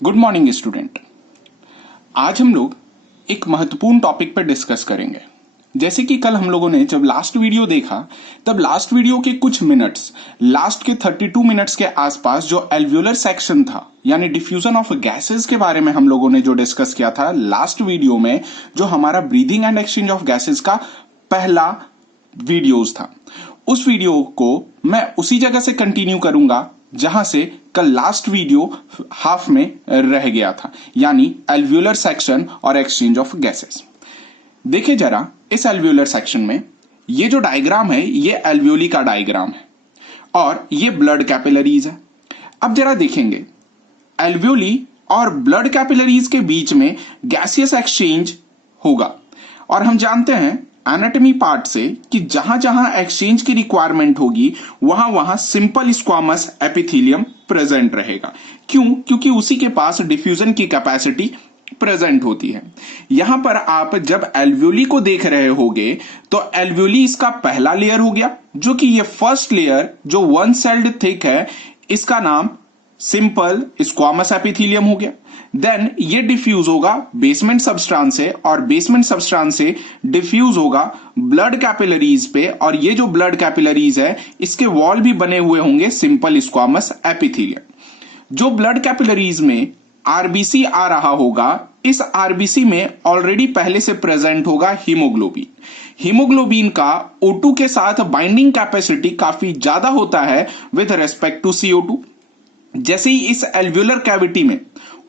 Good morning student. आज हम लोग एक महत्वपूर्ण टॉपिक पर डिस्कस करेंगे। जैसे कि कल हम लोगों ने जब लास्ट वीडियो देखा तब लास्ट वीडियो के कुछ मिनट्स, लास्ट के 32 मिनट्स के आसपास जो एल्वियोलर सेक्शन था यानी डिफ्यूजन ऑफ गैसेस के बारे में हम लोगों ने जो डिस्कस किया था लास्ट वीडियो में, जो हमारा breathing and exchange of gases का पहला वीडियोस था, उस वीडियो को मैं उसी जगह से कंटिन्यू करूंगा जहां से कल लास्ट वीडियो हाफ में रह गया था, यानी एल्वियोलर सेक्शन और एक्सचेंज ऑफ गैसेस। देखिए जरा इस एल्वियोलर सेक्शन में ये जो डायग्राम है ये एल्वियोली का डायग्राम है और ये ब्लड कैपिलरीज है। अब जरा देखेंगे एल्वियोली और ब्लड कैपिलरीज के बीच में गैसियस एक्सचेंज होगा और हम जानते हैं एनाटॉमी पार्ट से कि जहां जहां एक्सचेंज की रिक्वायरमेंट होगी वहां वहां सिंपल स्क्वामस एपिथेलियम प्रेजेंट रहेगा। क्यों? क्योंकि उसी के पास डिफ्यूजन की कैपेसिटी प्रेजेंट होती है। यहां पर आप जब एल्वियोली को देख रहे होगे तो एल्वियोली इसका पहला लेयर हो गया, जो कि ये फर्स्ट लेयर जो वन सेल्ड थिक है इसका नाम सिंपल स्क्वामस एपिथेलियम हो गया। देन ये डिफ्यूज होगा बेसमेंट सबस्ट्रांस से और बेसमेंट सबस्ट्रांस से डिफ्यूज होगा ब्लड कैपिलरीज पे और ये जो ब्लड कैपिलरीज है इसके वॉल भी बने हुए होंगे सिंपल स्क्वामस एपिथेलियम। जो ब्लड कैपिलरीज में आरबीसी आ रहा होगा, इस आरबीसी में ऑलरेडी पहले से प्रेजेंट होगा हीमोग्लोबिन। हीमोग्लोबिन का O2 के साथ बाइंडिंग कैपेसिटी काफी ज्यादा होता है विद रेस्पेक्ट टू CO2। जैसे ही इस एल्वियोलर कैविटी में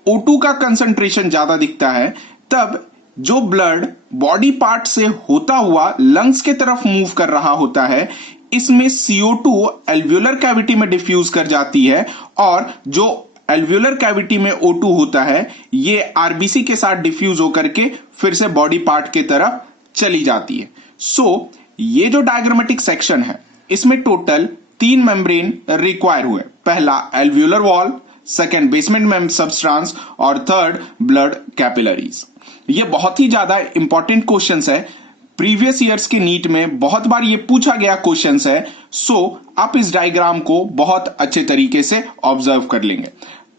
O2 का कंसंट्रेशन ज्यादा दिखता है तब जो ब्लड बॉडी पार्ट से होता हुआ लंग्स के तरफ मूव कर रहा होता है, इसमें CO2 एल्वियोलर कैविटी में डिफ्यूज कर जाती है और जो एल्वियोलर कैविटी में O2 होता है ये आरबीसी के साथ डिफ्यूज होकर के फिर से बॉडी पार्ट के तरफ चली जाती है। सो ये जो डायग्रामेटिक सेक्शन है इसमें टोटल 3 मेम्ब्रेन रिक्वायर हुए। पहला एल्वियोलर वॉल, सेकेंड बेसमेंट सबस्ट्रांस और थर्ड ब्लड कैपिलरीज। ये बहुत ही ज्यादा इंपॉर्टेंट क्वेश्चंस है, प्रीवियस ईयर्स के नीट में बहुत बार ये पूछा गया क्वेश्चंस है। सो आप इस डायग्राम को बहुत अच्छे तरीके से ऑब्जर्व कर लेंगे।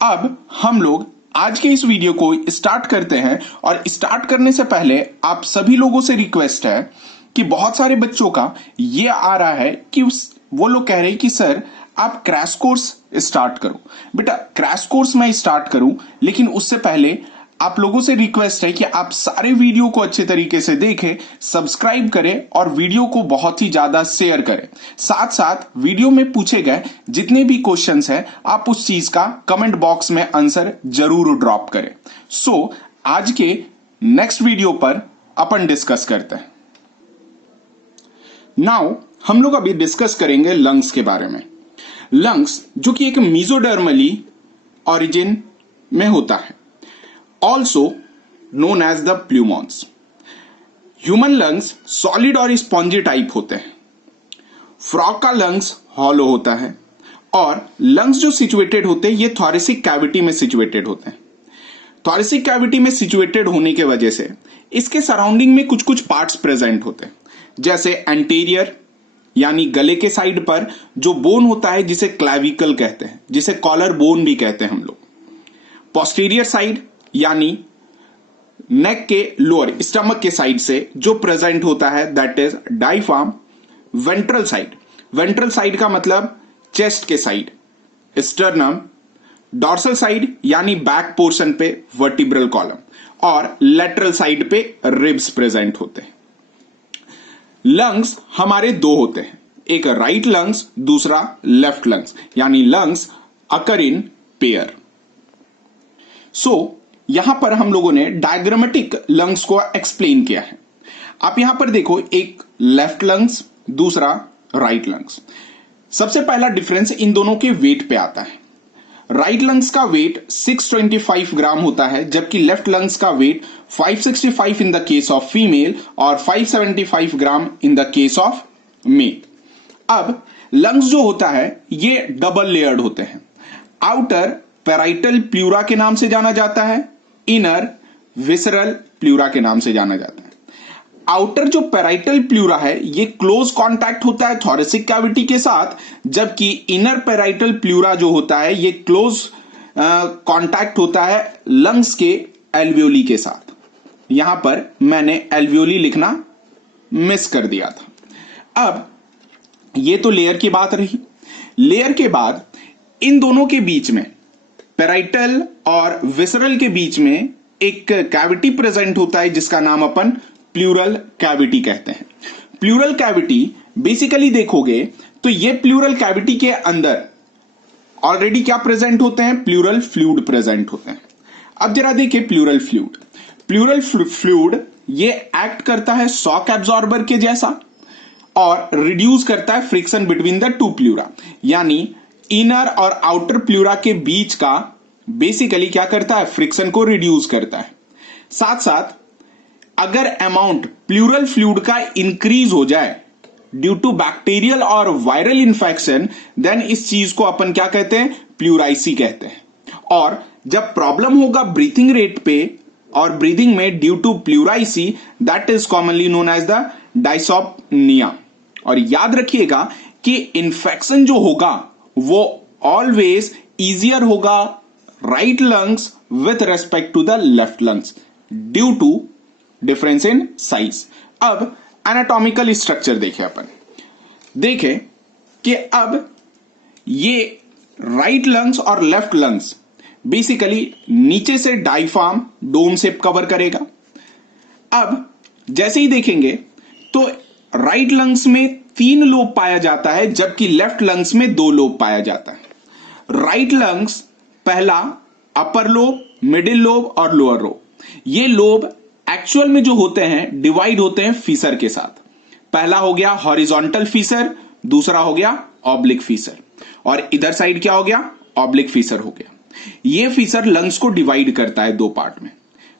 अब हम लोग आज के इस वीडियो को स्टार्ट करते हैं और स्टार्ट करने से पहले आप सभी लोगों से रिक्वेस्ट है कि बहुत सारे बच्चों का ये आ रहा है कि वो लोग कह रहे हैं कि सर आप क्रैश कोर्स स्टार्ट करो। बेटा क्रैश कोर्स मैं स्टार्ट करूं, लेकिन उससे पहले आप लोगों से रिक्वेस्ट है कि आप सारे वीडियो को अच्छे तरीके से देखें, सब्सक्राइब करें और वीडियो को बहुत ही ज्यादा शेयर करें। साथ साथ वीडियो में पूछे गए जितने भी क्वेश्चंस हैं आप उस चीज का कमेंट बॉक्स में आंसर जरूर ड्रॉप करें। सो आज के नेक्स्ट वीडियो पर अपन डिस्कस करते हैं। नाउ हम लोग अभी डिस्कस करेंगे लंग्स के बारे में। लंग्स जो कि एक मीजोडर्मली ओरिजिन में होता है, also known as the pulmones. Human lungs solid और स्पॉन्जी टाइप होते हैं। फ्रॉग का लंग्स हॉलो होता है और लंग्स जो सिचुएटेड होते हैं ये थोरेसिक कैविटी में सिचुएटेड होते हैं। थोरेसिक कैविटी में सिचुएटेड होने के वजह से इसके सराउंडिंग में कुछ कुछ पार्ट्स प्रेजेंट होते हैं, जैसे एंटीरियर यानी गले के साइड पर जो बोन होता है जिसे क्लैविकल कहते हैं, जिसे कॉलर बोन भी कहते हैं हम लोग। पोस्टीरियर साइड यानी नेक के लोअर स्टमक के साइड से जो प्रेजेंट होता है that is diaphragm. Ventral side, ventral side का मतलब चेस्ट के साइड, स्टर्नम। डॉर्सल साइड यानी बैक पोर्शन पे वर्टिब्रल कॉलम और लेटरल साइड पे रिब्स प्रेजेंट होते हैं। लंग्स हमारे दो होते हैं, एक राइट लंग्स, दूसरा लेफ्ट लंग्स, यानी लंग्स अकर इन पेयर। सो यहां पर हम लोगों ने डायग्रामेटिक लंग्स को एक्सप्लेन किया है। आप यहां पर देखो, एक लेफ्ट लंग्स, दूसरा राइट लंग्स। सबसे पहला डिफरेंस इन दोनों के वेट पे आता है। राइट लंग्स का वेट 625 ग्राम होता है, जबकि लेफ्ट लंग्स का weight 565 in the case of female और 575 gram in the case of male. अब लंग्स जो होता है ये डबल लेयर्ड होते हैं। आउटर पैराइटल प्लूरा के नाम से जाना जाता है, इनर विसरल प्लूरा के नाम से जाना जाता है। आउटर जो पैराइटल प्लूरा है ये क्लोज कांटेक्ट होता है थोरेसिक कैविटी के साथ, जबकि इनर पैराइटल प्लूरा जो होता है ये क्लोज कांटेक्ट होता है लंग्स के एल्वियोली के साथ। यहां पर मैंने एल्वियोली लिखना मिस कर दिया था। अब ये तो लेयर की बात रही। लेयर के बाद इन दोनों के बीच में, पेराइटल और विसरल के बीच में एक कैविटी प्रेजेंट होता है जिसका नाम अपन प्लूरल कैविटी कहते हैं। प्लूरल कैविटी बेसिकली देखोगे तो ये प्लूरल कैविटी के अंदर ऑलरेडी क्या प्रेजेंट होते हैं, प्लूरल फ्लूइड प्रेजेंट होते हैं। अब जरा देखिए प्लूरल फ्लूइड। प्लूरल फ्लूइड ये एक्ट करता है शॉक एब्जॉर्बर के जैसा और रिड्यूस करता है friction between the two pleura, यानी इनर और आउटर प्लूरा के बीच का बेसिकली क्या करता है, फ्रिक्शन को रिड्यूस करता है। साथ साथ अगर अमाउंट प्लूरल फ्लूइड का इंक्रीज हो जाए ड्यू टू बैक्टीरियल और वायरल इंफेक्शन, देन इस चीज को अपन क्या कहते हैं, प्लूराइसी कहते हैं। और जब प्रॉब्लम होगा ब्रीथिंग रेट पे और ब्रीदिंग में due to pleurisy, that is commonly known as the dyspnoea. और याद रखिएगा कि इंफेक्शन जो होगा वो ऑलवेज इजियर होगा right lungs with respect to the left lungs due to difference in size. अब एनाटॉमिकल स्ट्रक्चर देखें अपन, देखें कि अब ये राइट लंग्स और लेफ्ट लंग्स बेसिकली नीचे से डायफ्राम डोम शेप कवर करेगा। अब जैसे ही देखेंगे तो राइट लंग्स में 3 लोब पाया जाता है जबकि लेफ्ट लंग्स में 2 लोब पाया जाता है। राइट लंग्स पहला अपर लोब, मिडिल लोब और लोअर लोब। ये लोब एक्चुअल में जो होते हैं डिवाइड होते हैं फीसर के साथ। पहला हो गया हॉरिजॉन्टल फीसर, दूसरा हो गया ऑब्लिक फीसर, और इधर साइड क्या हो गया, ऑब्लिक फीसर हो गया। ये फीसर लंग्स को डिवाइड करता है 2 पार्ट में।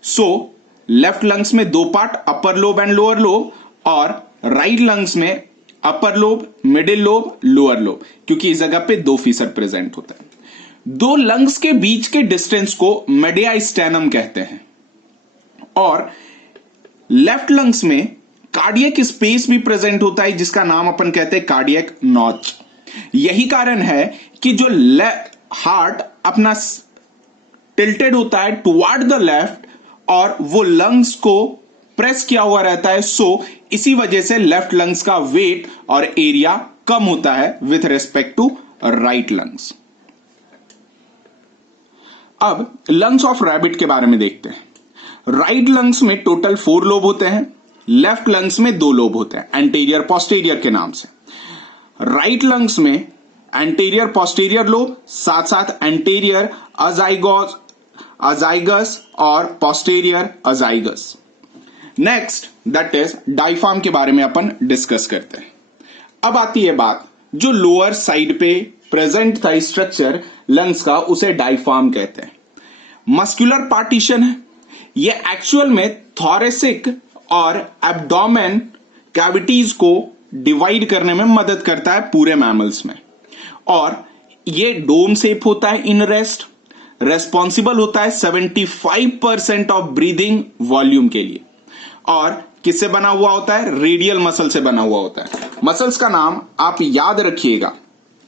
सो लेफ्ट लंग्स में 2 part, upper lobe and lower lobe, और राइट लंग्स में upper lobe, middle lobe, lower lobe, क्योंकि इस जगह पे 2 फीसर प्रेजेंट होता है। 2 लंग्स के बीच के डिस्टेंस को मेडियास्टेनम कहते हैं। और लेफ्ट लंग्स में कार्डियक स्पेस भी प्रेजेंट होता है जिसका नाम अपन कहते हैं कार्डियक नॉच। यही कारण है कि जो हार्ट अपना टिल्टेड होता है टुवर्ड द लेफ्ट और वो लंग्स को प्रेस किया हुआ रहता है। सो इसी वजह से लेफ्ट लंग्स का वेट और एरिया कम होता है with respect to right lungs. अब लंग्स ऑफ रैबिट के बारे में देखते हैं। राइट लंग्स में टोटल 4 लोब होते हैं, लेफ्ट लंग्स में 2 लोब होते हैं, एंटीरियर पोस्टीरियर के नाम से। राइट लंग्स में एंटीरियर पोस्टीरियर लोब, साथ साथ एंटीरियर अजाइगस और posterior azygos. Next that is diaphragm के बारे में अपन डिस्कस करते हैं। अब आती है बात, जो लोअर साइड पे प्रेजेंट था स्ट्रक्चर लंग्स का, उसे डायफ्राम कहते हैं। मस्कुलर पार्टीशन है, ये एक्चुअल में थोरेसिक और एब्डोमेन कैविटीज को डिवाइड करने में मदद करता है पूरे मैमल्स में। और ये डोम शेप होता है इन रेस्ट, रेस्पॉन्सिबल होता है 75% ऑफ ब्रीदिंग वॉल्यूम के लिए। और किससे बना हुआ होता है, रेडियल मसल से बना हुआ होता है। मसल्स का नाम आप याद रखिएगा,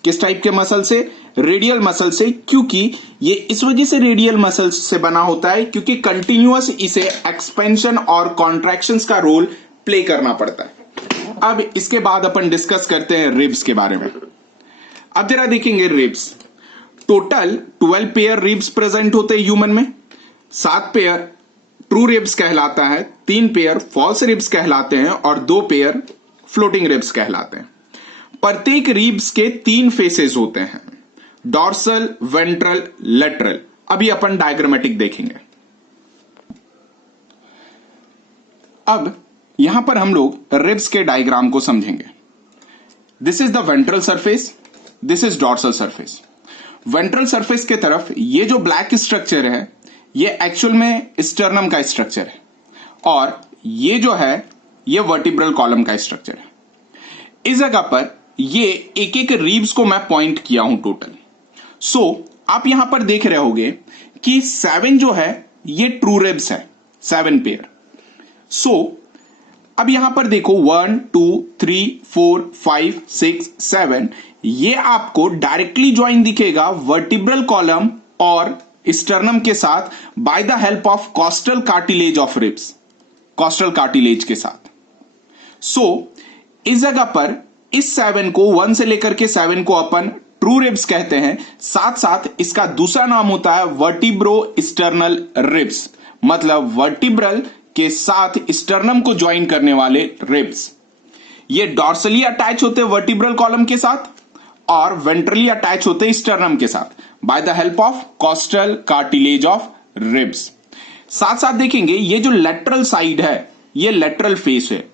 किस टाइप के मसल से, रेडियल मसल से, क्योंकि ये इस वजह से रेडियल मसल से बना होता है क्योंकि कंटिन्यूअस इसे एक्सपेंशन और कॉन्ट्रैक्शंस का रोल प्ले करना पड़ता है। अब इसके बाद अपन डिस्कस करते हैं रिब्स के बारे में। अब जरा देखेंगे ribs, total 12 pair ribs present होते हैं ह्यूमन में। 7 पेयर ट्रू रिब्स कहलाता है, 3 पेयर फॉल्स रिब्स कहलाते हैं और 2 पेयर फ्लोटिंग रिब्स कहलाते हैं। प्रत्येक रिब्स के 3 फेसेस होते हैं, डॉर्सल, वेंट्रल, लेटरल। अभी अपन डायग्रामेटिक देखेंगे। अब यहां पर हम लोग रिब्स के डायग्राम को समझेंगे। This is the ventral surface, this is dorsal surface. Ventral surface के तरफ ये जो ब्लैक स्ट्रक्चर है ये एक्चुअल में स्टर्नम का स्ट्रक्चर है और ये जो है ये वर्टिब्रल कॉलम का स्ट्रक्चर है। इस जगह पर ये एक एक रिब्स को मैं पॉइंट किया हूं टोटल। सो आप यहां पर देख रहे होगे कि 7 जो है ये ट्रू रिब्स है, 7 पेयर। सो अब यहां पर देखो 1 2 3 4 5 6 7, ये आपको डायरेक्टली ज्वाइन दिखेगा वर्टिब्रल कॉलम और स्टर्नम के साथ by the help of costal cartilage of ribs, costal cartilage के साथ। सो इस जगह पर इस 7 को 1 से लेकर के 7 को अपन ट्रू रिब्स कहते हैं। साथ साथ इसका दूसरा नाम होता है वर्टिब्रो स्टर्नल रिब्स, मतलब वर्टिब्रल के साथ स्टर्नम को ज्वाइन करने वाले रिब्स। ये डॉर्सली अटैच होते हैं वर्टिब्रल कॉलम के साथ और वेंट्रली अटैच होते हैं स्टर्नम के साथ by the help of costal cartilage of ribs. साथ साथ देखेंगे ये जो लेटरल साइड है ये लेटरल फेस है।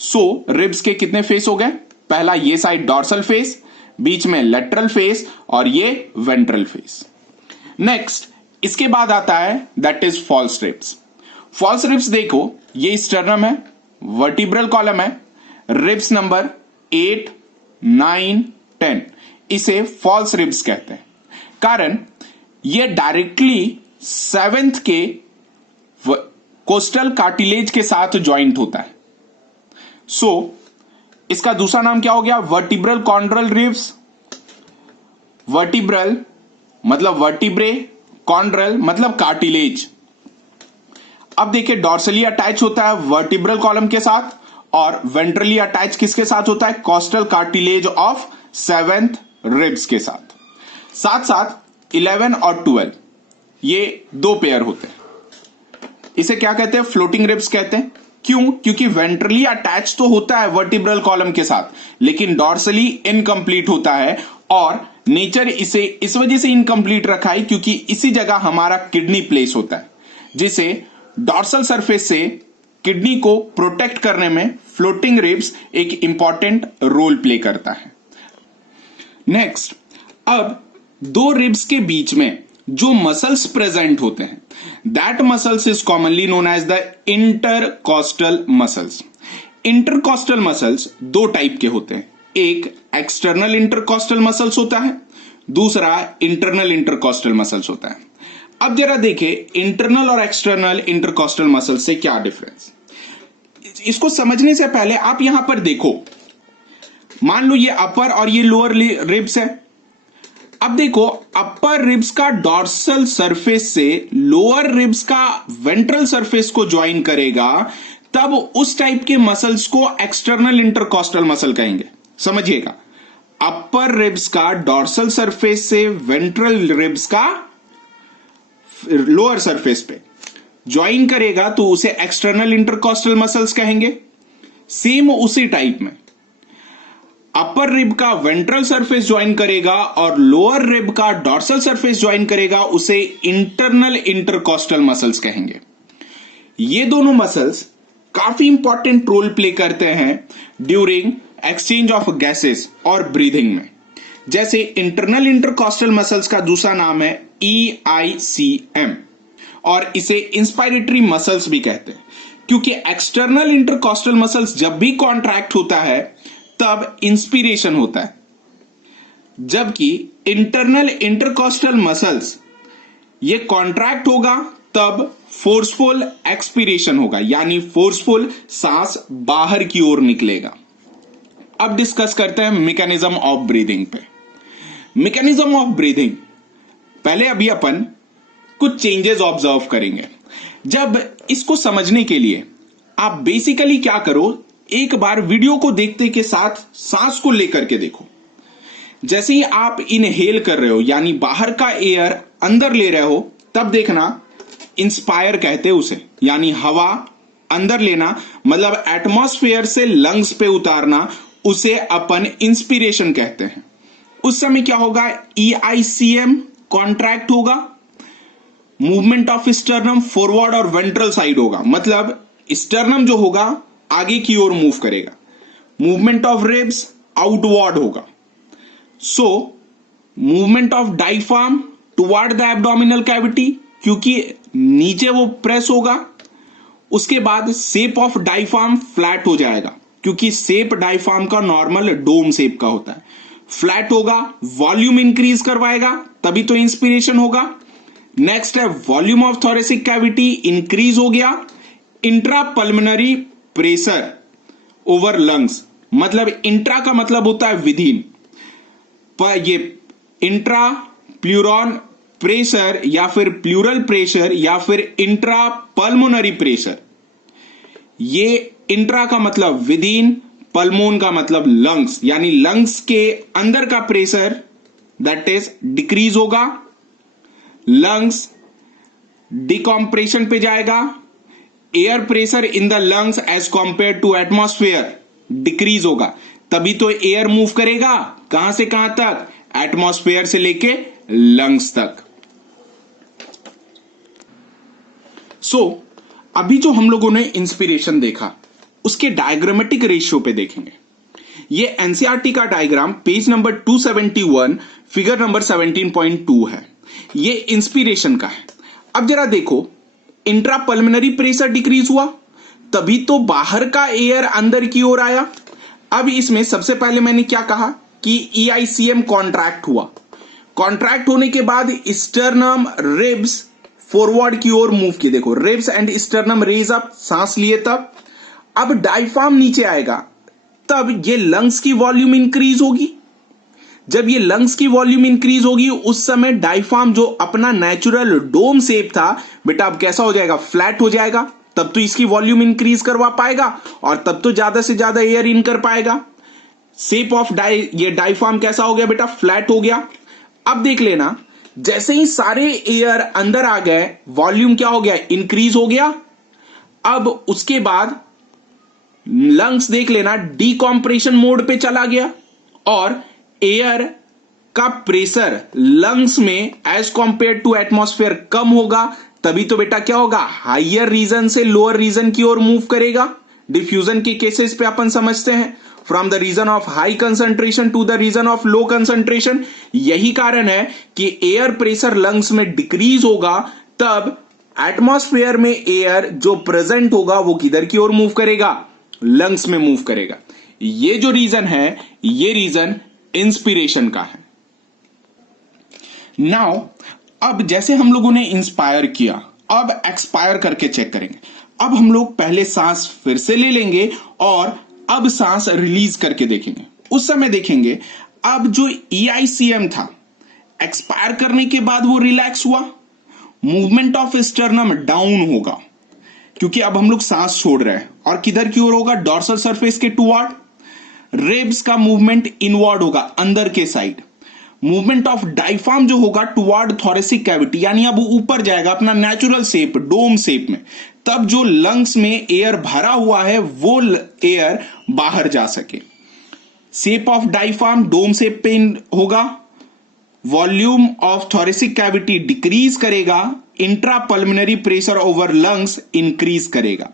सो रिब्स के कितने फेस हो गए? पहला ये साइड डॉर्सल फेस, बीच में लेटरल फेस और ये वेंट्रल फेस। नेक्स्ट इसके बाद आता है that is false ribs. False ribs देखो, ये स्टर्नम है, वर्टिब्रल कॉलम है, रिब्स नंबर 8, 9, 10, इसे फॉल्स रिब्स कहते हैं। कारण ये डायरेक्टली 7th के कोस्टल कार्टिलेज के साथ ज्वाइंट होता है। सो इसका दूसरा नाम क्या हो गया? Vertebral chondral ribs. वर्टिब्रल मतलब वर्टिब्रे, कॉन्ड्रल मतलब कार्टिलेज। अब देखिए डॉर्सली अटैच होता है वर्टिब्रल कॉलम के साथ और वेंट्रली अटैच किसके साथ होता है? Costal cartilage of 7th ribs के साथ। साथ साथ 11 और 12 ये दो पेयर होते हैं। इसे क्या कहते हैं? फ्लोटिंग रिब्स कहते हैं। क्यों? क्योंकि वेंट्रली अटैच तो होता है वर्टिब्रल कॉलम के साथ, लेकिन डॉर्सली इनकम्प्लीट होता है और नेचर इसे इस वजह से इनकम्प्लीट रखा है क्योंकि इसी जगह हमारा किडनी प्लेस होता है, जिसे डॉर्सल सरफेस से किडनी को प्रोटेक्ट करने में फ्लोटिंग रिब्स एक इंपॉर्टेंट रोल प्ले करता है। नेक्स्ट, अब दो रिब्स के बीच में जो मसल्स प्रेजेंट होते हैं that muscles is commonly known as the intercostal muscles. Intercostal muscles दो टाइप के होते हैं, एक एक्सटर्नल इंटरकॉस्टल मसल्स होता है, दूसरा इंटरनल इंटरकॉस्टल मसल्स होता है। अब जरा देखें इंटरनल और एक्सटर्नल इंटरकॉस्टल मसल्स से क्या डिफरेंस। इसको समझने से पहले आप यहां पर देखो, मान लो ये अपर और ये लोअर रिब्स है। अब देखो अपर रिब्स का डॉर्सल सरफेस से लोअर रिब्स का वेंट्रल सरफेस को ज्वाइन करेगा, तब उस टाइप के मसल्स को एक्सटर्नल इंटरकॉस्टल मसल कहेंगे। समझिएगा, अपर रिब्स का डॉर्सल सरफेस से वेंट्रल रिब्स का लोअर सरफेस पे ज्वाइन करेगा तो उसे एक्सटर्नल इंटरकॉस्टल मसल्स कहेंगे। सेम उसी टाइप में अपर रिब का वेंट्रल सरफेस ज्वाइन करेगा और लोअर रिब का डॉर्सल सरफेस ज्वाइन करेगा, उसे इंटरनल इंटरकॉस्टल मसल्स कहेंगे। ये दोनों मसल्स काफी इंपॉर्टेंट रोल प्ले करते हैं ड्यूरिंग एक्सचेंज ऑफ गैसेस और ब्रीथिंग में। जैसे इंटरनल इंटरकॉस्टल मसल्स का दूसरा नाम है EICM और इसे इंस्पायरेटरी मसल्स भी कहते हैं, क्योंकि एक्सटर्नल इंटरकॉस्टल मसल्स जब भी कॉन्ट्रैक्ट होता है तब इंस्पिरेशन होता है, जबकि इंटरनल इंटरकॉस्टल मसल्स ये कॉन्ट्रैक्ट होगा तब फोर्सफुल एक्सपीरेशन होगा, यानी फोर्सफुल सांस बाहर की ओर निकलेगा। अब डिस्कस करते हैं मैकेनिज्म ऑफ ब्रीदिंग पे। मैकेनिज्म ऑफ ब्रीदिंग पहले अभी अपन कुछ चेंजेस ऑब्जर्व करेंगे। जब इसको समझने के लिए आप बेसिकली क्या करो, एक बार वीडियो को देखते के साथ सांस को लेकर के देखो। जैसे ही आप इनहेल कर रहे हो यानी बाहर का एयर अंदर ले रहे हो, तब देखना इंस्पायर कहते हैं उसे, यानी हवा अंदर लेना मतलब एटमॉस्फेयर से लंग्स पे उतारना, उसे अपन इंस्पिरेशन कहते हैं। उस समय क्या होगा? EICM कॉन्ट्रैक्ट होगा, मूवमेंट ऑफ स्टर्नम फॉरवर्ड और वेंट्रल साइड होगा, मतलब स्टर्नम जो होगा आगे की ओर मूव करेगा, मूवमेंट ऑफ रिब्स आउटवर्ड होगा। So movement of diaphragm toward the abdominal cavity, क्योंकि नीचे वो प्रेस होगा। उसके बाद शेप ऑफ डायफ्राम फ्लैट हो जाएगा, क्योंकि शेप डायफ्राम का नॉर्मल डोम शेप का होता है, फ्लैट होगा। वॉल्यूम इंक्रीज करवाएगा, तभी तो इंस्पिरेशन होगा। नेक्स्ट है volume of thoracic cavity increase हो गया। Intra pulmonary pressure over lungs, मतलब इंट्रा का मतलब होता है विदिन, पर ये इंट्रा प्लूरॉन प्रेशर या फिर प्लूरल प्रेशर या फिर इंट्रा पल्मोनरी प्रेशर। ये इंट्रा का मतलब विद इन, पल्मोन का मतलब लंग्स, यानी लंग्स के अंदर का प्रेशर दैट इज डिक्रीज होगा, लंग्स डिकॉम्प्रेशन पे जाएगा, air pressure in the lungs as compare to atmosphere decrease होगा, तभी तो एयर मूव करेगा कहां से कहां तक, एटमॉस्फेयर से लेके लंग्स तक। अभी जो हम लोगों ने इंस्पिरेशन देखा उसके डायग्रामेटिक रेशियो पे देखेंगे। ये एनसीईआरटी का diagram page number 271 figure number 17.2 है। ये इंस्पिरेशन का है। अब जरा देखो, इंट्रा पल्मोनरी प्रेशर डिक्रीज हुआ तभी तो बाहर का एयर अंदर की ओर आया। अब इसमें सबसे पहले मैंने क्या कहा कि ईआईसीएम कॉन्ट्रैक्ट हुआ, कॉन्ट्रैक्ट होने के बाद स्टर्नम रिब्स फॉरवर्ड की ओर मूव किए। देखो, ribs and sternum raise up, सांस लिए तब। अब डायफ्राम नीचे आएगा तब ये लंग्स की वॉल्यूम इंक्रीज होगी। जब ये लंग्स की वॉल्यूम इंक्रीज होगी उस समय डायफ्राम जो अपना नेचुरल डोम शेप था बेटा अब कैसा हो जाएगा, फ्लैट हो जाएगा। तब तो इसकी वॉल्यूम इंक्रीज करवा पाएगा और तब तो ज्यादा से ज्यादा एयर इन कर पाएगा। शेप ऑफ ये डायफ्राम कैसा हो गया बेटा, फ्लैट हो गया। अब देख लेना, जैसे ही सारे एयर अंदर आ गए वॉल्यूम क्या हो गया, इंक्रीज हो गया। अब उसके बाद लंग्स देख लेना डीकॉम्प्रेशन मोड पे चला गया और एयर का प्रेशर लंग्स में एज कंपेयर टू एटमॉस्फेयर कम होगा, तभी तो बेटा क्या होगा, हाइयर रीजन से लोअर रीजन की ओर मूव करेगा। डिफ्यूजन के केसेस पे अपन समझते हैं from the region of high concentration to the region of low concentration. यही कारण है कि एयर प्रेशर लंग्स में डिक्रीज होगा तब एटमॉस्फेयर में एयर जो प्रेजेंट होगा वो किधर की ओर मूव करेगा, लंग्स में मूव करेगा। ये जो रीजन है ये रीजन इंस्पिरेशन का है। नाउ अब जैसे हम लोगों ने इंस्पायर किया, अब एक्सपायर करके चेक करेंगे। अब हम लोग पहले सांस फिर से ले लेंगे और अब सांस रिलीज करके देखेंगे। उस समय देखेंगे अब जो ईआईसीएम था एक्सपायर करने के बाद वो रिलैक्स हुआ, मूवमेंट ऑफ स्टर्नम डाउन होगा क्योंकि अब हम लोग सांस छोड़ रहे हैं और किधर की ओर होगा, डॉर्सल सरफेस के टुवर्ड। रिब्स का मूवमेंट इनवर्ड होगा, अंदर के साइड। मूवमेंट ऑफ डायफ्राम जो होगा टुवर्ड थोरेसिक कैविटी, यानी अब ऊपर जाएगा अपना नेचुरल शेप डोम शेप में। तब जो लंग्स में एयर भरा हुआ है वो एयर बाहर जा सके। Shape of diaphragm dome shape पे होगा, volume of thoracic cavity decrease करेगा, intra pulmonary pressure over lungs increase करेगा।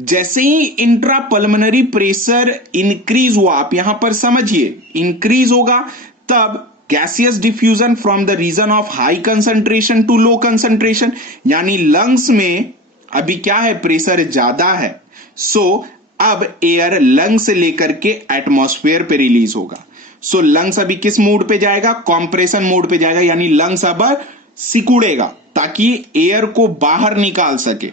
जैसे ही इंट्रा पल्मोनरी प्रेशर इंक्रीज हुआ, आप यहां पर समझिए इंक्रीज होगा, तब gaseous diffusion from the region of high concentration to low concentration, यानी लंग्स में अभी क्या है, प्रेशर ज्यादा है। सो अब एयर लंग से लेकर के एटमॉस्फेयर पे रिलीज होगा। सो लंग्स अभी किस मोड पे जाएगा, कॉम्प्रेशन मोड पे जाएगा, यानी लंग्स अब सिकुड़ेगा ताकि एयर को बाहर निकाल सके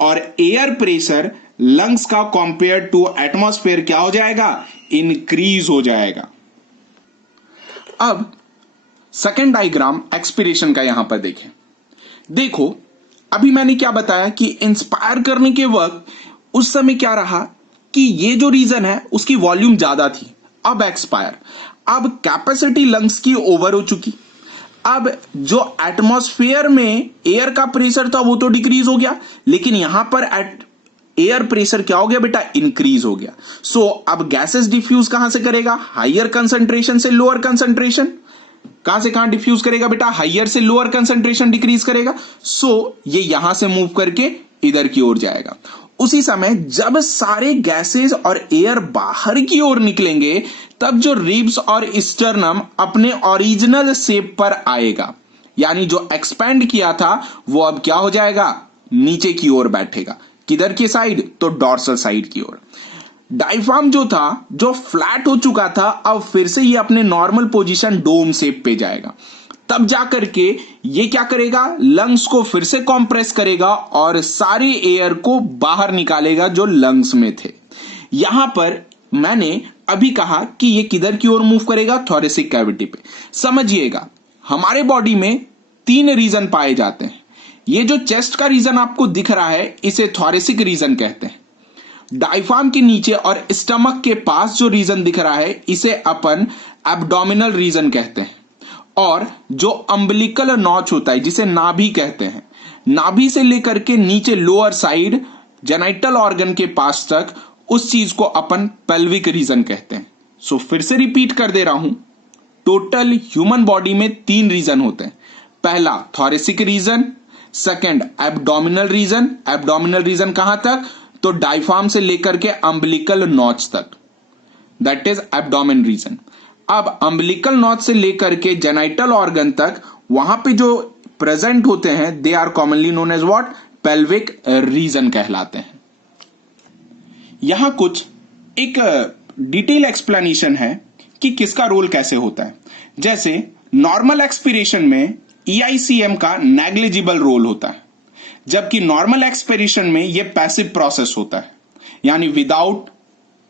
और एयर प्रेशर लंग्स का कंपेयर टू एटमॉस्फेयर क्या हो जाएगा, इंक्रीज हो जाएगा। अब सेकेंड डायग्राम एक्सपिरेशन का यहां पर देखें। देखो अभी मैंने क्या बताया कि इंस्पायर करने के वक्त उस समय क्या रहा कि ये जो रीजन है उसकी वॉल्यूम ज्यादा थी। अब एक्सपायर, अब कैपेसिटी लंग्स की ओवर हो चुकी। अब जो एटमॉस्फेयर में एयर का प्रेशर था वो तो डिक्रीज हो गया, लेकिन यहां पर एयर प्रेशर क्या हो गया बेटा, इंक्रीज हो गया। सो अब गैसेस डिफ्यूज कहां से करेगा, हाइयर कंसंट्रेशन से लोअर कंसंट्रेशन। कहां से कहां डिफ्यूज करेगा बेटा, हाइयर से लोअर कंसंट्रेशन डिक्रीज करेगा। सो ये यहां से मूव करके इधर की ओर जाएगा। उसी समय जब सारे गैसेस और एयर बाहर की ओर निकलेंगे तब जो रिब्स और स्टर्नम अपने ओरिजिनल शेप पर आएगा, यानी जो एक्सपेंड किया था वो अब क्या हो जाएगा, नीचे की ओर बैठेगा। किधर की साइड, तो डॉर्सल साइड की ओर। डायफ्राम जो था, जो फ्लैट हो चुका था, अब फिर से ये अपने नॉर्मल पोजीशन डोम शेप पे जाएगा। तब जाकर के ये क्या करेगा, लंग्स को फिर से कॉम्प्रेस करेगा और सारे एयर को बाहर निकालेगा जो लंग्स में थे। यहां पर मैंने अभी कहा कि ये किधर की ओर मूव करेगा, थोरेसिक कैविटी पे। समझिएगा हमारे बॉडी में तीन रीजन पाए जाते हैं। ये जो चेस्ट का रीजन आपको दिख रहा है इसे थोरेसिक रीजन कहते हैं। डायफ्राम के नीचे और स्टमक के पास जो रीजन दिख रहा है इसे अपन एब्डोमिनल रीजन कहते हैं। और जो अम्बिलिकल नॉच होता है जिसे नाभि कहते हैं, नाभि से लेकर के नीचे लोअर साइड जेनाइटल ऑर्गन के पास तक उस चीज को अपन पेल्विक रीजन कहते हैं। सो फिर से रिपीट कर दे रहा हूं, टोटल ह्यूमन बॉडी में तीन रीजन होते हैं। पहला thoracic region, second abdominal region. Abdominal region कहां तक? तो डायफ्राम से लेकर के अम्बिलिकल नॉच तक, दैट इज एब्डोमेन रीजन। अब अम्बिलिकल नॉच से लेकर के जेनाइटल ऑर्गन तक वहां पे जो प्रेजेंट होते हैं they are commonly known as what? Pelvic region कहलाते हैं। यहां कुछ एक डिटेल एक्सप्लेनेशन है कि किसका रोल कैसे होता है। जैसे नॉर्मल एक्सपिरेशन में EICM का नेग्लिजिबल रोल होता है, जबकि नॉर्मल एक्सपिरेशन में यह पैसिव प्रोसेस होता है, यानी विदाउट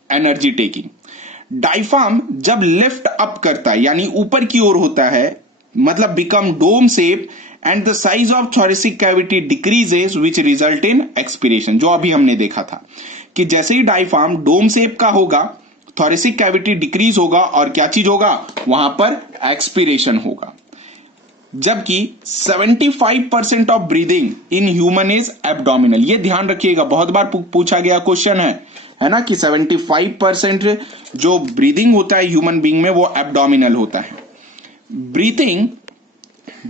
एनर्जी टेकिंग। डायफ्राम जब लिफ्ट अप करता है यानी ऊपर की ओर होता है, मतलब become dome shape and the size of thoracic cavity decreases which result in expiration. जो अभी हमने देखा था कि जैसे ही डायफ्राम डोम शेप का होगा थोरेसिक कैविटी डिक्रीज होगा और क्या चीज होगा? वहां पर एक्सपिरेशन होगा। जबकि 75% of breathing in human is abdominal. ये ध्यान रखिएगा, बहुत बार पूछा गया क्वेश्चन है ना, कि 75% जो ब्रीदिंग होता है ह्यूमन बीइंग में वो एब्डोमिनल होता है। Breathing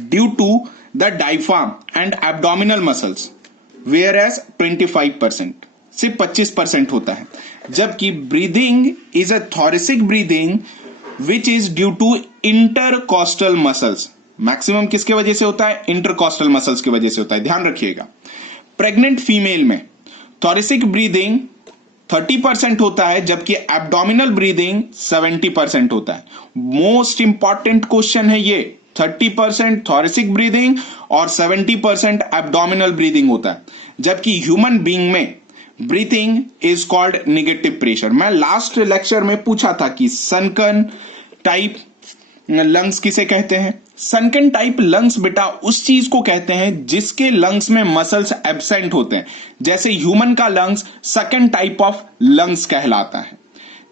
due to the diaphragm and abdominal muscles whereas 25%, सिर्फ 25% होता है। जबकि breathing is a thoracic breathing which is due to intercostal muscles. Maximum किसके वजह से होता है? इंटरकॉस्टल मसल्स की वजह से होता है, ध्यान रखिएगा। प्रेग्नेंट फीमेल में थोरेसिक ब्रीदिंग 30% होता है, जबकि एब्डोमिनल ब्रीदिंग 70% होता है। मोस्ट इंपॉर्टेंट क्वेश्चन है ये, 30% थोरेसिक ब्रीदिंग और 70% एब्डोमिनल ब्रीदिंग होता है। जबकि ह्यूमन बीइंग में breathing is called negative pressure. मैं लास्ट लेक्चर में पूछा था कि सनकन टाइप लंग्स किसे कहते हैं? सनकन टाइप लंग्स बेटा उस चीज को कहते हैं जिसके लंग्स में मसल्स एब्सेंट होते हैं। जैसे ह्यूमन का lungs second type of lungs कहलाता है,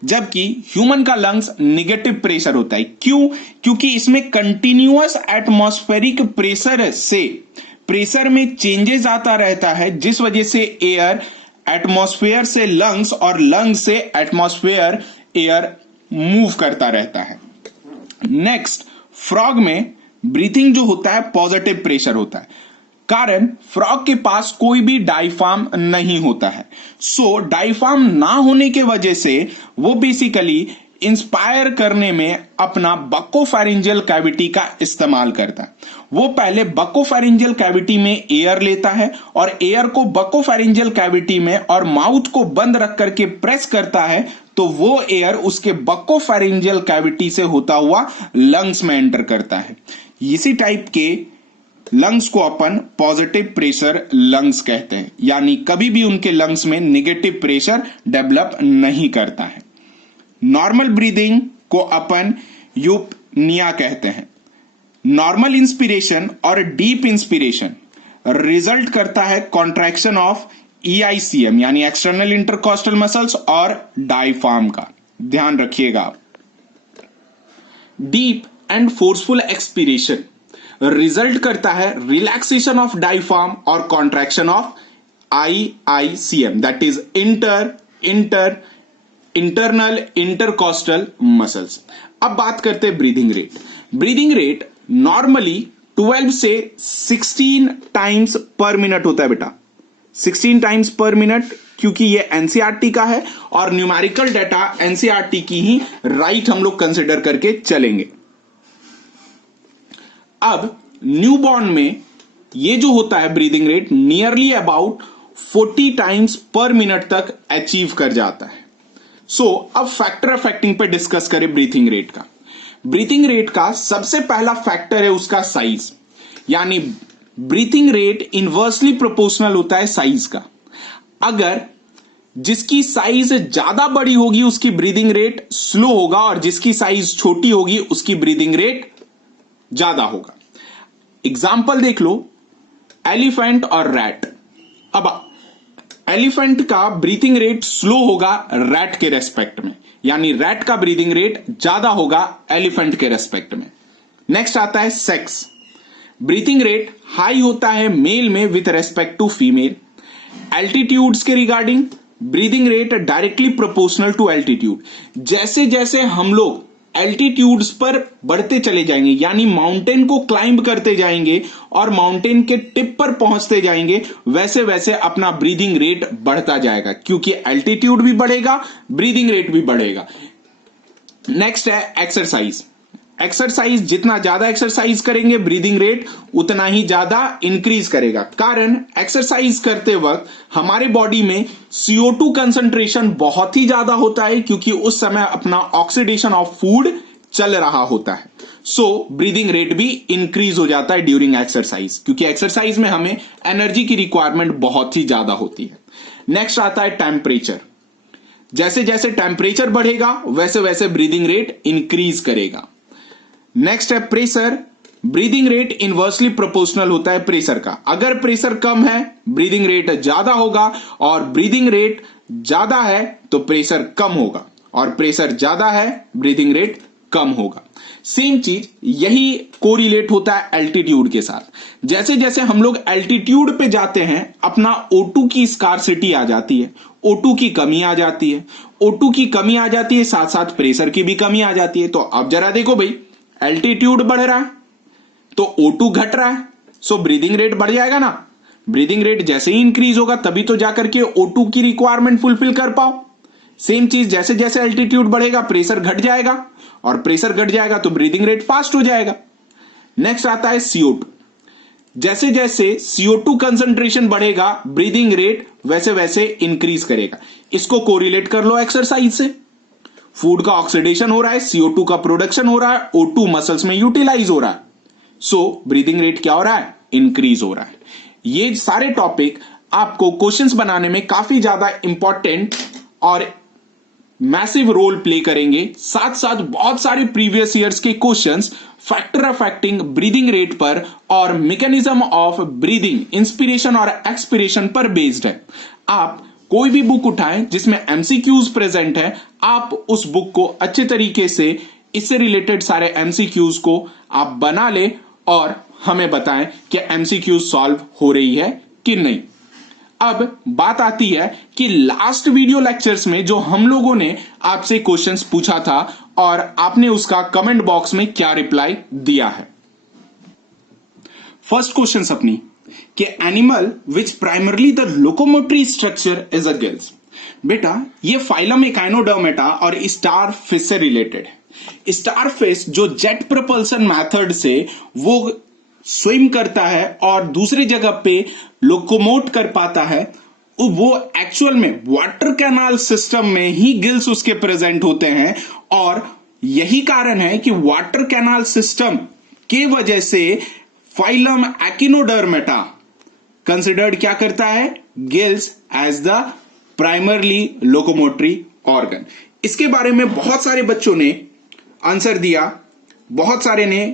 जबकि ह्यूमन का लंग्स निगेटिव प्रेशर होता है। क्यों? क्योंकि इसमें कंटिन्यूअस एटमॉस्फेरिक प्रेशर से प्रेशर में चेंजेस आता रहता है, जिस वजह से एयर एटमॉस्फेयर से लंग्स और लंग्स से एटमॉस्फेयर एयर मूव करता रहता है। नेक्स्ट, फ्रॉग में ब्रीथिंग जो होता है पॉजिटिव प्रेशर होता है, कारण फ्रॉग के पास कोई भी डायफ्राम नहीं होता है। सो डायफ्राम ना होने के वजह से वो बेसिकली इंस्पायर करने में अपना बकोफेरिंजियल कैविटी का इस्तेमाल करता है। वो पहले बकोफेरिंजियल कैविटी में एयर लेता है और एयर को बकोफेरिंजियल कैविटी में और माउथ को बंद रख करके प्रेस करता है, तो वो एयर उसके बकोफेरिंजियल कैविटी से होता हुआ लंग्स में एंटर करता है। इसी टाइप के लंग्स को अपन पॉजिटिव प्रेशर लंग्स कहते हैं, यानी कभी भी उनके लंग्स में निगेटिव प्रेशर डेवलप नहीं करता है। नॉर्मल ब्रीदिंग को अपन यूपनिया कहते हैं। नॉर्मल इंस्पिरेशन और डीप इंस्पिरेशन रिजल्ट करता है कॉन्ट्रैक्शन ऑफ EICM यानी एक्सटर्नल इंटरकॉस्टल मसल्स और डायफ्राम का, ध्यान रखिएगा आप। Deep and forceful expiration result करता है रिलैक्सेशन ऑफ डायफ्राम और contraction of IICM, that is internal intercostal muscles. अब बात करते हैं breathing rate. Breathing rate normally 12 से 16 टाइम्स पर मिनट होता है बेटा, 16 टाइम्स पर मिनट, क्योंकि ये NCERT का है और न्यूमेरिकल डाटा NCERT की ही राइट हम लोग कंसिडर करके चलेंगे। अब न्यूबॉर्न में ये जो होता है breathing rate nearly about 40 times पर मिनट तक अचीव कर जाता है। अब फैक्टर अफेक्टिंग पे डिस्कस करें ब्रीथिंग रेट का। ब्रीथिंग रेट का सबसे पहला फैक्टर है उसका साइज, यानी ब्रीथिंग रेट इनवर्सली प्रोपोर्शनल होता है साइज का। अगर जिसकी साइज ज्यादा बड़ी होगी उसकी ब्रीदिंग रेट स्लो होगा और जिसकी साइज छोटी होगी उसकी ब्रीदिंग रेट ज्यादा होगा। एग्जाम्पल देख लो, एलिफेंट और रैट। अब एलिफेंट का ब्रीथिंग रेट स्लो होगा रैट के रेस्पेक्ट में, यानी रैट का ब्रीथिंग रेट ज्यादा होगा एलिफेंट के रेस्पेक्ट में। नेक्स्ट आता है सेक्स। ब्रीथिंग रेट हाई होता है मेल में with respect to female. Altitudes के regarding, breathing rate directly proportional to altitude. जैसे जैसे हम लोग एल्टीट्यूड्स पर बढ़ते चले जाएंगे, यानी माउंटेन को क्लाइंब करते जाएंगे और माउंटेन के टिप पर पहुंचते जाएंगे, वैसे वैसे अपना ब्रीदिंग रेट बढ़ता जाएगा, क्योंकि एल्टीट्यूड भी बढ़ेगा, ब्रीदिंग रेट भी बढ़ेगा। नेक्स्ट है एक्सरसाइज। एक्सरसाइज, जितना ज्यादा एक्सरसाइज करेंगे ब्रीदिंग रेट उतना ही ज्यादा इंक्रीज करेगा। कारण एक्सरसाइज करते वक्त हमारे बॉडी में CO2 कंसंट्रेशन बहुत ही ज्यादा होता है, क्योंकि उस समय अपना ऑक्सीडेशन ऑफ फूड चल रहा होता है। सो ब्रीदिंग रेट भी इंक्रीज हो जाता है ड्यूरिंग एक्सरसाइज, क्योंकि एक्सरसाइज में हमें एनर्जी की रिक्वायरमेंट बहुत ही ज्यादा होती है। नेक्स्ट आता है टेम्परेचर। जैसे जैसे टेम्परेचर बढ़ेगा वैसे वैसे ब्रीदिंग रेट इंक्रीज करेगा। नेक्स्ट है pressure. Breathing rate inversely proportional होता है प्रेशर का। अगर प्रेशर कम है ब्रीदिंग रेट ज्यादा होगा, और ब्रीदिंग रेट ज्यादा है तो प्रेशर कम होगा, और प्रेशर ज्यादा है ब्रीदिंग रेट कम होगा। सेम चीज यही कोरिलेट होता है एल्टीट्यूड के साथ। जैसे जैसे हम लोग एल्टीट्यूड पे जाते हैं अपना O2 की स्कार्सिटी आ जाती है, O2 की कमी आ जाती है, O2 की कमी आ जाती है, साथ साथ प्रेशर की भी कमी आ जाती है। तो अब जरा देखो भाई, एल्टीट्यूड बढ़ रहा है तो O2 घट रहा है, सो ब्रीदिंग रेट बढ़ जाएगा ना। ब्रीदिंग रेट जैसे ही इंक्रीज होगा तभी तो जाकर के O2 की रिक्वायरमेंट फुलफिल कर पाओ। सेम चीज जैसे जैसे एल्टीट्यूड बढ़ेगा प्रेशर घट जाएगा, और प्रेशर घट जाएगा तो ब्रीदिंग रेट फास्ट हो जाएगा। नेक्स्ट आता है CO2। जैसे जैसे CO2 कंसंट्रेशन बढ़ेगा ब्रीदिंग रेट वैसे वैसे इंक्रीज करेगा। इसको कोरिलेट कर लो एक्सरसाइज से। फूड का ऑक्सीडेशन हो रहा है, CO2 का प्रोडक्शन हो रहा है, O2 मसल्स में यूटिलाइज हो रहा है, सो ब्रीदिंग रेट क्या हो रहा है, इंक्रीज हो रहा है। ये सारे टॉपिक आपको क्वेश्चंस बनाने में काफी ज्यादा इंपॉर्टेंट और मैसिव रोल प्ले करेंगे। साथ साथ बहुत सारे प्रीवियस ईयर्स के questions factor affecting breathing rate पर और मैकेनिज्म ऑफ ब्रीदिंग, इंस्पिरेशन और एक्सपिरेशन पर बेस्ड है। आप कोई भी बुक उठाएं जिसमें MCQs प्रेजेंट है, आप उस बुक को अच्छे तरीके से इससे रिलेटेड सारे MCQs को आप बना ले और हमें बताएं कि MCQs सॉल्व हो रही है कि नहीं। अब बात आती है कि लास्ट वीडियो लेक्चर्स में जो हम लोगों ने आपसे क्वेश्चंस पूछा था और आपने उसका कमेंट बॉक्स में क्या रिप्लाई दिया है। फर्स्ट क्वेश्चन अपनी कि animal which primarily the locomotory structure is a gills. बेटा ये फाइलम एकाइनोडर्मेटा और स्टार फिश से रिलेटेड है। स्टार फिश जो जेट प्रोपल्सन मेथड से वो स्विम करता है और दूसरी जगह पे लोकोमोट कर पाता है, वो एक्चुअल में वाटर कैनाल सिस्टम में ही गिल्स उसके प्रेजेंट होते हैं, और यही कारण है कि वाटर कैनाल सिस्टम के वजह से फाइलम एकिनोडर्मेटा कंसिडर्ड क्या करता है, gills as the primarily locomotory organ. इसके बारे में बहुत सारे बच्चों ने आंसर दिया, बहुत सारे ने,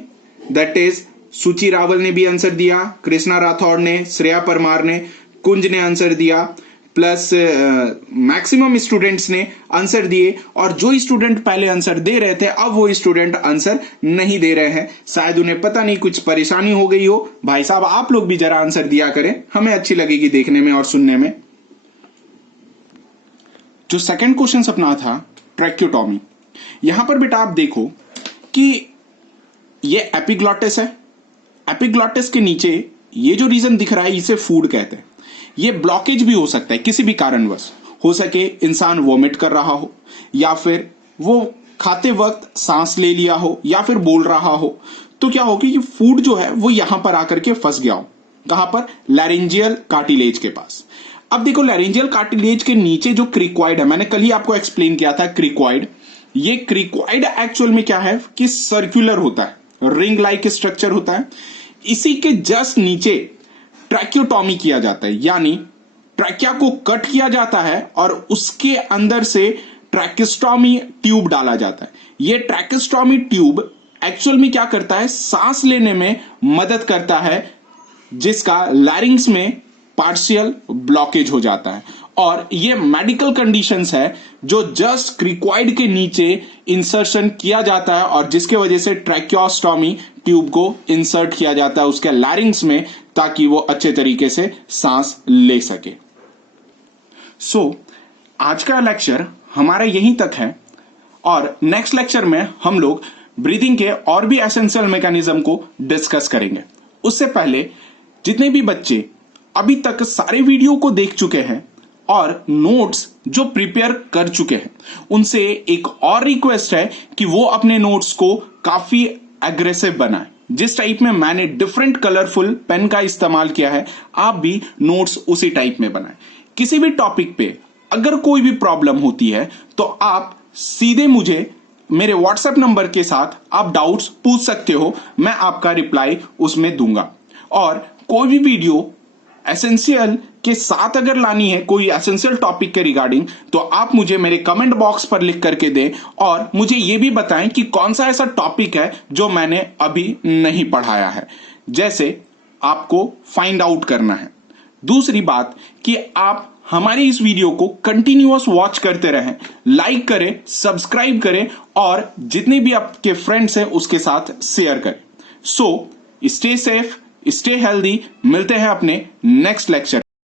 दैट इज सुचि रावल ने भी आंसर दिया, कृष्णा राठौड़ ने, श्रेया परमार ने, कुंज ने आंसर दिया, प्लस मैक्सिमम स्टूडेंट्स ने आंसर दिए, और जो स्टूडेंट पहले आंसर दे रहे थे अब वो स्टूडेंट आंसर नहीं दे रहे हैं, शायद उन्हें पता नहीं कुछ परेशानी हो गई हो। भाई साहब आप लोग भी जरा आंसर दिया करें, हमें अच्छी लगेगी देखने में और सुनने में। जो सेकंड क्वेश्चन अपना था ट्रैक्योटॉमी, यहां पर बेटा आप देखो कि ये एपिग्लॉटिस है, एपिग्लॉटिस के नीचे ये जो रीजन दिख रहा है इसे फूड कहते हैं। ये ब्लॉकेज भी हो सकता है, किसी भी कारणवश हो सके, इंसान वॉमिट कर रहा हो, या फिर वो खाते वक्त सांस ले लिया हो, या फिर बोल रहा हो, तो क्या होगा कि फूड जो है वो यहां पर आकर के फंस गया हो। कहां पर, लैरिंजियल कार्टिलेज के पास। अब देखो लैरिंजियल कार्टिलेज के नीचे जो क्रिक्वाइड है, मैंने कल ही आपको एक्सप्लेन किया था क्रिक्वाइड, ये क्रिक्वाइड एक्चुअल में क्या है कि सर्कुलर होता है, रिंग लाइक स्ट्रक्चर होता है। इसी के जस्ट नीचे ट्रैक्योटॉमी किया जाता है, यानी ट्रैकिया को कट किया जाता है और उसके अंदर से ट्रैकिस्टॉमी ट्यूब डाला जाता है। ये ट्रैकिस्टॉमी ट्यूब एक्चुअल में क्या करता है, सांस लेने में मदद करता है, जिसका लैरिंग्स में पार्शियल ब्लॉकेज हो जाता है। और ये मेडिकल कंडीशंस है जो जस्ट क्रिक्वाइड के नीचे इंसर्शन किया जाता है और जिसके वजह से ट्रैकियोस्टोमी ट्यूब को इंसर्ट किया जाता है उसके लैरिंग्स में, ताकि वो अच्छे तरीके से सांस ले सके। आज का लेक्चर हमारा यहीं तक है और नेक्स्ट लेक्चर में हम लोग ब्रीदिंग के और भी एसेंशियल मैकेनिज्म को डिस्कस करेंगे। उससे पहले जितने भी बच्चे अभी तक सारे वीडियो को देख चुके हैं और नोट्स जो प्रिपेयर कर चुके हैं, उनसे एक और रिक्वेस्ट है कि वो अपने नोट्स को काफी एग्रेसिव बनाएं। जिस टाइप में मैंने डिफरेंट कलरफुल पेन का इस्तेमाल किया है, आप भी नोट्स उसी टाइप में बनाएं। किसी भी टॉपिक पे अगर कोई भी प्रॉब्लम होती है तो आप सीधे मुझे मेरे व्हाट्सएप नंबर के साथ आप डाउट्स पूछ सकते हो, मैं आपका रिप्लाई उसमें दूंगा। और कोई भी वीडियो एसेंशियल के साथ अगर लानी है, कोई एसेंशियल टॉपिक के रिगार्डिंग, तो आप मुझे मेरे कमेंट बॉक्स पर लिख करके दें और मुझे यह भी बताएं कि कौन सा ऐसा टॉपिक है जो मैंने अभी नहीं पढ़ाया है, जैसे आपको फाइंड आउट करना है। दूसरी बात कि आप हमारे इस वीडियो को कंटिन्यूअस वॉच करते रहें, लाइक करें, सब्सक्राइब करें और जितने भी आपके फ्रेंड्स हैं उसके साथ शेयर करें। Stay safe, stay healthy. मिलते हैं अपने नेक्स्ट लेक्चर।